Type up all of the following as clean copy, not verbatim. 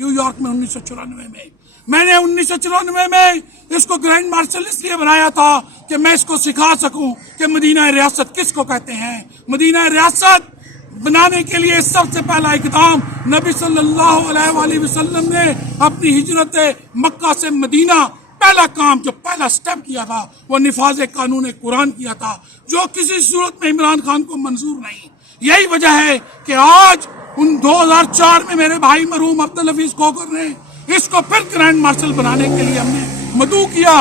New York میں 1994 میں نے 1994 میں اس کو گرینڈ مارشل اس لیے بنایا تھا کہ میں اس کو سکھا سکوں کہ مدینہ ریاست کس کو کہتے ہیں۔ مدینہ ریاست بنانے کے لیے سب سے پہلا اقدام نبی صلی اللہ علیہ وآلہ وسلم نے اپنی ہجرت مکہ سے مدینہ پہلا کام جو پہلا سٹیپ کیا تھا وہ نفاذ قانون قرآن کیا تھا، جو کسی صورت میں عمران خان کو منظور نہیں۔ یہی وجہ ہے کہ آج 2004 میں میرے بھائی مرحوم عبدالحفیظ کھوکھر نے اس کو پھر گرینڈ مارشل بنانے کے لیے ہم نے مدعو کیا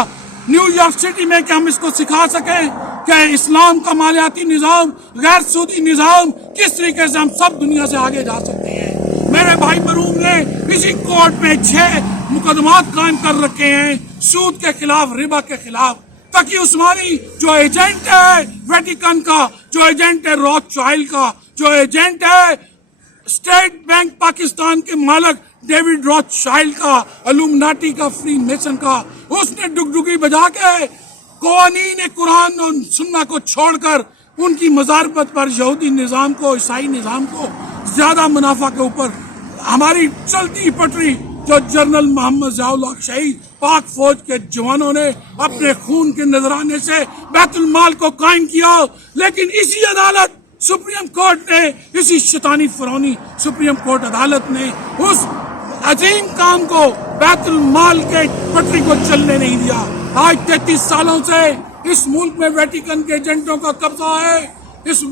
نیو یارک سٹی میں کہ ہم اس کو سکھا سکیں کہ اسلام کا مالیاتی نظام، غیر سودی نظام کس طریقے سے ہم سب دنیا سے آگے جا سکتے ہیں۔ میرے بھائی مرحوم نے اسی کورٹ میں 6 مقدمات قائم کر رکھے ہیں سود کے خلاف، ربا کے خلاف۔ تقی عثمانی جو ایجنٹ ہے ویٹیکن کا، جو ایجنٹ ہے روتھ شائلڈ کا، جو ایجنٹ ہے اسٹیٹ بینک پاکستان کے مالک ڈیوڈ روتھ شائلڈ کا، الومناٹی کا، فری میسن کا، اس نے ڈگڈگی بجا کے قوانین قرآن اور سنہ کو چھوڑ کر ان کی مزاربت پر یہودی نظام کو، عیسائی نظام کو زیادہ منافع کے اوپر ہماری چلتی پٹری جو جنرل محمد ضیاء الحق شہید پاک فوج کے جوانوں نے اپنے خون کے نذرانے سے بیت المال کو قائم کیا، لیکن اسی عدالت سپریم کورٹ نے، اسی شیطانی فرعونی سپریم کورٹ عدالت نے اس عظیم کام کو، بیت المال کے پٹری کو چلنے نہیں دیا۔ آج 33 سالوں سے اس ملک میں ویٹیکن کے ایجنٹوں کا قبضہ ہے۔ اس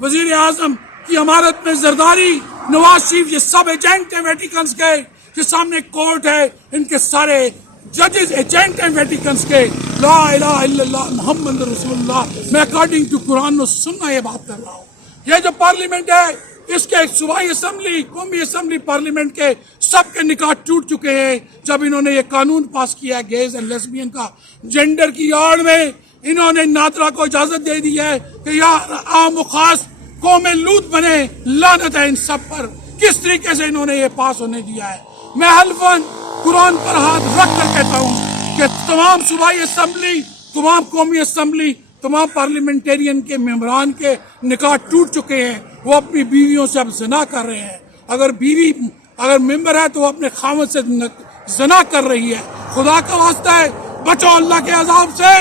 وزیر اعظم کی عمارت میں زرداری، نواز شریف، یہ سب ایجنٹ ہیں ویٹیکنز کے، کے سامنے کورٹ ہے، ان کے سارے ججز ایجنٹ ہیں ویٹیکنز کے۔ لا الہ الا اللہ محمد رسول اللہ، میں اکارڈنگ ٹو قرآن و سنہ یہ بات کر رہا ہوں۔ یہ جو پارلیمنٹ ہے، اس کے صوبائی اسمبلی، قومی اسمبلی پارلیمنٹ کے سب کے نکاح ٹوٹ چکے ہیں جب انہوں نے یہ قانون پاس کیا ہے گیز اینڈ لیسبین کا۔ جینڈر کی آڑ میں انہوں نے نادرا کو اجازت دے دی ہے کہ یار عام و خاص قوم لوط بنے۔ لعنت ہے ان سب پر، کس طریقے سے انہوں نے یہ پاس ہونے دیا ہے۔ میں حلفاً قرآن پر ہاتھ رکھ کر کہتا ہوں کہ تمام صوبائی اسمبلی، تمام قومی اسمبلی، تمام پارلیمنٹیرین کے ممبران کے نکاح ٹوٹ چکے ہیں۔ وہ اپنی بیویوں سے اب زنا کر رہے ہیں۔ اگر ممبر ہے تو وہ اپنے خاوند سے زنا کر رہی ہے۔ خدا کا واسطہ ہے، بچو اللہ کے عذاب سے۔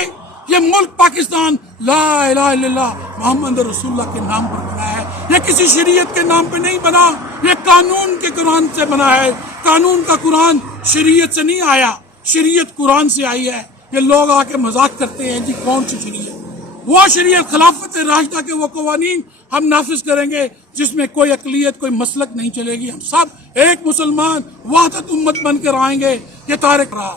یہ ملک پاکستان لا الہ الا اللہ محمد رسول اللہ کے نام پر بنا ہے، یہ کسی شریعت کے نام پہ نہیں بنا، یہ قانون کے قرآن سے بنا ہے۔ قانون کا قرآن شریعت سے نہیں آیا، شریعت قرآن سے آئی ہے۔ یہ لوگ آ کے مذاق کرتے ہیں جی کون سی شریعت؟ وہ شریعت خلافت راشدہ کے وہ قوانین ہم نافذ کریں گے جس میں کوئی اقلیت، کوئی مسلک نہیں چلے گی۔ ہم سب ایک مسلمان وحدت امت بن کر آئیں گے۔ یہ طارق رہا